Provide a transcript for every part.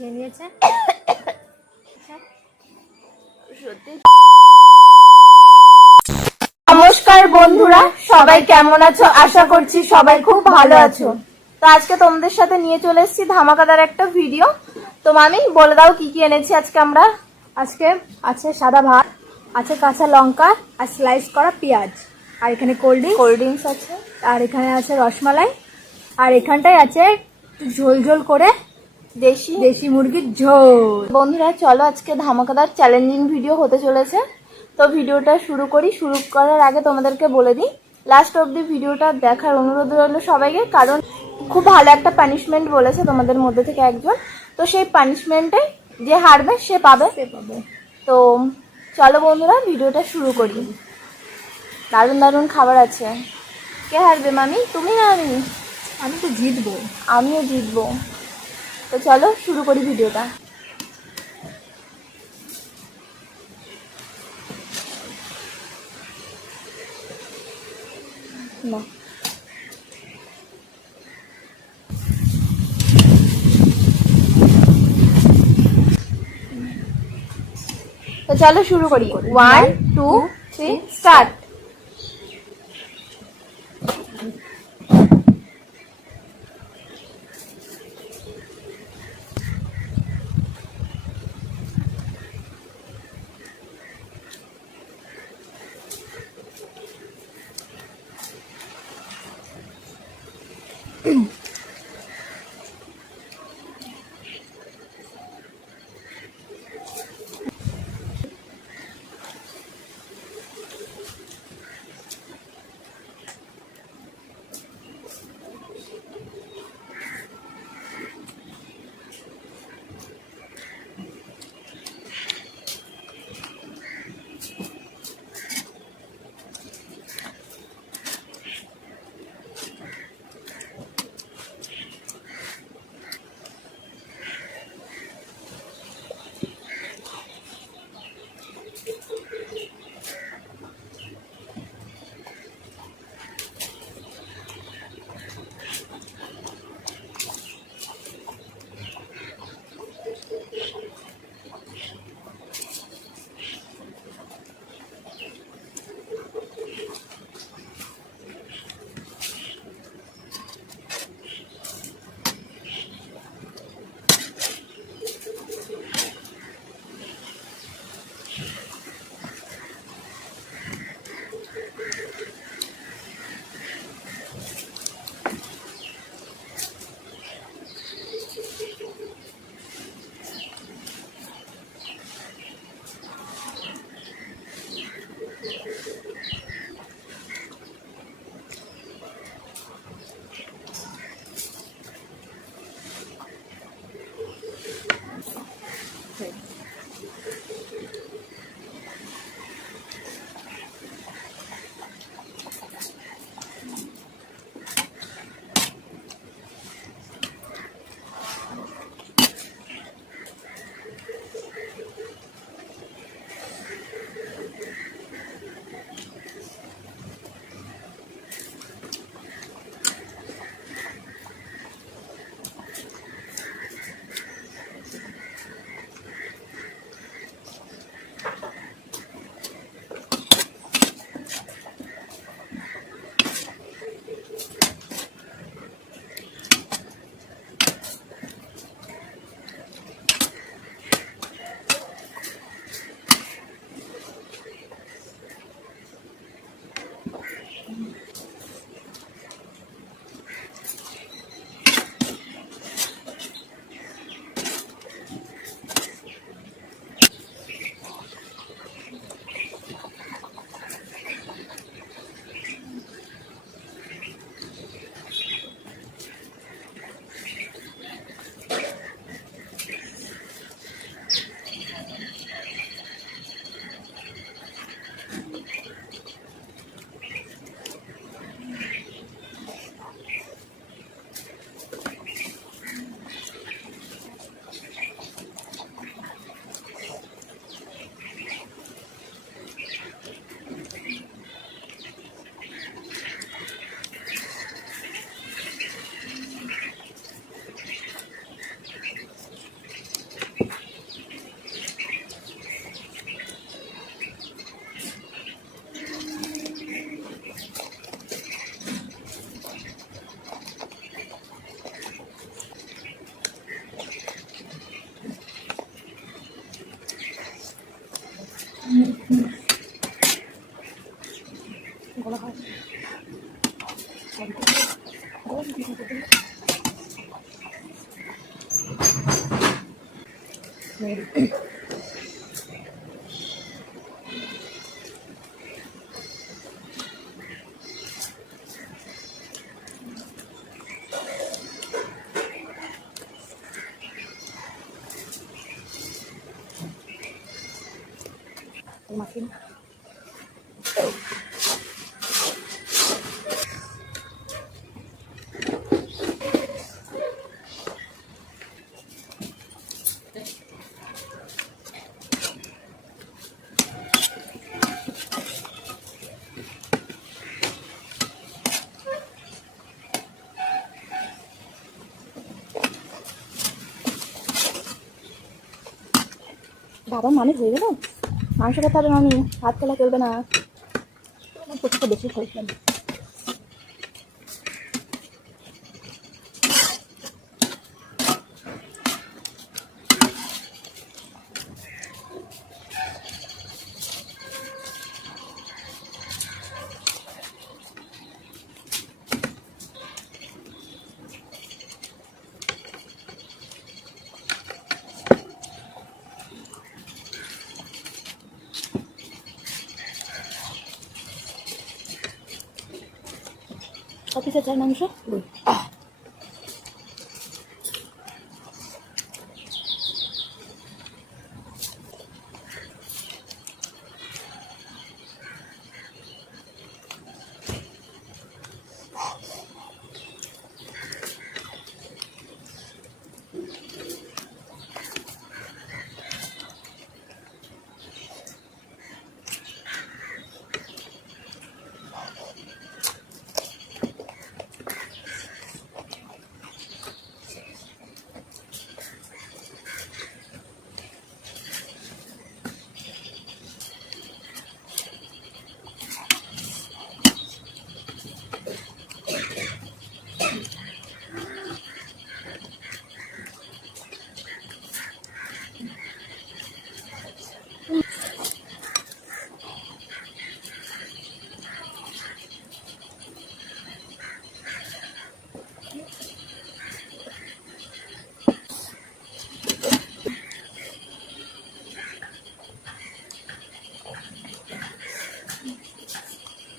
খেয়ে নিয়েছে। নমস্কার বন্ধুরা, সবাই কেমন আছো? আশা করছি সবাই খুব ভালো আছো। তো আজকে তোমাদের সাথে নিয়ে চলে এসেছি ধামাকাদার একটা ভিডিও। তো মামি বলে দাও কি কি এনেছি আজকে আমরা। আজকে আছে সাদা ভাত, আছে কাঁচা লঙ্কা আর স্লাইস করা পেঁয়াজ, আর এখানে কোল্ড ড্রিঙ্কস আছে, আর এখানে আছে রসমালাই, আর এখানটায় আছে একটু ঝোল ঝোল করে দেশি মুরগির ঝোল। বন্ধুরা চলো আজকে ধামাকাদার চ্যালেঞ্জিং ভিডিও হতে চলেছে। তো ভিডিওটা শুরু করার আগে তোমাদেরকে বলে দিই, লাস্ট অবধি ভিডিওটা দেখার অনুরোধ রইল সবাইকে, কারণ খুব ভালো একটা পানিশমেন্ট বলেছে তোমাদের মধ্যে থেকে একজন। তো সেই পানিশমেন্টে যে হারবে সে পাবে। তো চলো বন্ধুরা ভিডিওটা শুরু করি। দারুণ দারুণ খাবার আছে। কে হারবে মামি, তুমি না আমি? আমি তো জিতবো। আমিও জিতবো। তো চলো শুরু করি ভিডিওটা। না তো চলো শুরু করি। 1 2 3 স্টার্ট। মাখিয়ে বাবা মানুষ হয়ে গেল, মাংস খেতে হবে মামি, ভাত খেলা চলবে না। প্রচুর বেশি খাইছিলাম। অফিসে চাই মাংস।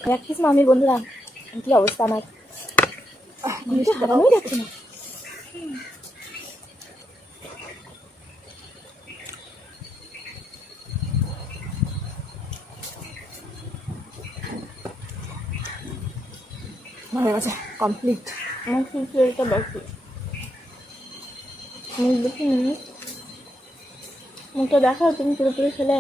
প্র্যাকটিস মামির বন্ধুরা, কি অবস্থা আমার, জিনিসটা হারানোই যাচ্ছে না। হয়ে গেছে, কমপ্লিট। আমার খিচুড়িটা বাকি, মুখ দেখি মুখটা দেখাও, তুমি পুরোপুরি খেলে।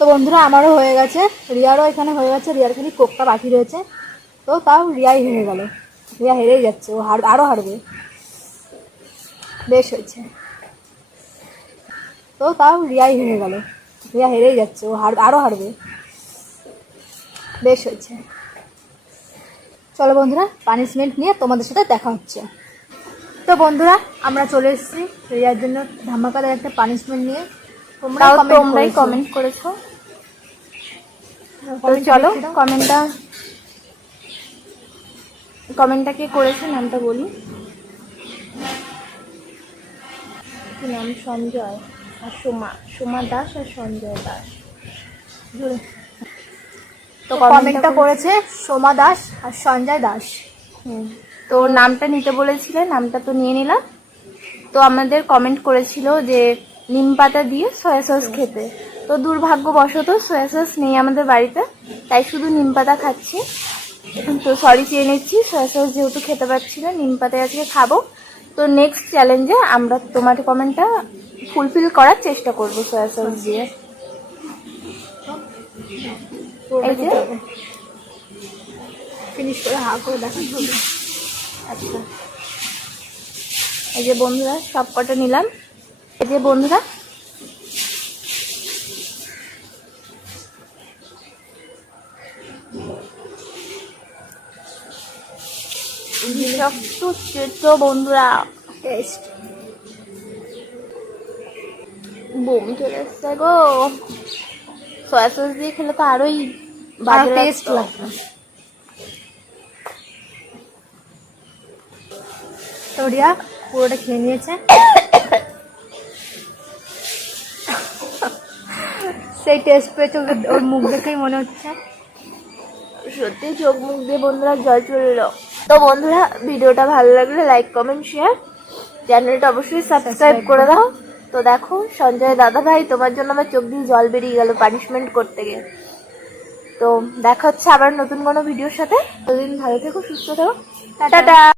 তো বন্ধুরা আমারও হয়ে গেছে, রিয়ারও এখানে হয়ে গেছে, রিয়ার খালি কোকটা বাকি রয়েছে। তো তাও রিয়াই হেরে গেল, রিয়া হেরেই যাচ্ছে, ও আরও হারবে। বেশ হয়েছে, তো তাও রিয়াই হেরে গেল, রিয়া হেরেই যাচ্ছে, ও আরও হারবে। বেশ হয়েছে। চলো বন্ধুরা, পানিশমেন্ট নিয়ে তোমাদের সাথে দেখা হচ্ছে। তো বন্ধুরা আমরা চলে এসেছি রিয়ার জন্য ধামাকাদার একটা পানিশমেন্ট নিয়ে। তোমরাই কমেন্ট করেছো, তো চলো কমেন্টটা কে করেছে নামটা বলি। কি নাম? সঞ্জয় আর সোমা দাস আর সঞ্জয় দাস। তো কমেন্টটা করেছে সোমা দাস আর সঞ্জয় দাস। তো নামটা নিতে বলেছিলে, নামটা তো নিয়ে নিলাম। তো আমাদের কমেন্ট করেছিল যে নিম পাতা দিয়ে সয়া সস খেতে, তো দুর্ভাগ্যবশত সয়া সস নেই আমাদের বাড়িতে, তাই শুধু নিম পাতা খাচ্ছি। তো সরি চেয়ে নিচ্ছি, সয়া সস যেহেতু খেতে পারছি না, নিম পাতায় আজকে খাবো। তো নেক্সট চ্যালেঞ্জে আমরা তোমার কমেন্টটা ফুলফিল করার চেষ্টা করবো সয়া সস দিয়ে। এই যে ফিনিশ করে হা করে দেখা হবে। আচ্ছা, এই যে বন্ধুরা সব কটা নিলাম। এই যে বন্ধুরা বন্ধুরা টেস্ট বুম চলে এসছে গো। সয়া সস দিয়ে খেলে তো আরোই আর বাজে টেস্ট লাগতো। লাগবে। তো রিয়া পুরোটা খেয়ে নিয়েছে। সেই টেস্ট পেয়েছে, ওর মুখ দেখেই মনে হচ্ছে। সত্যি চোখ মুখ দিয়ে বন্ধুরা জল চলে এলো। তো বন্ধুরা ভিডিওটা ভালো লাগলে লাইক কমেন্ট শেয়ার, চ্যানেলটা অবশ্যই সাবস্ক্রাইব করে দাও। তো দেখো সঞ্জয় দাদা ভাই, তোমার জন্য আমার চোখ দিয়ে জল বেরিয়ে গেল পানিশমেন্ট করতে গিয়ে। তো দেখা হচ্ছে আবার নতুন কোনো ভিডিওর সাথে। ততদিন ভালো থেকো, সুস্থ থেকো, টাটা।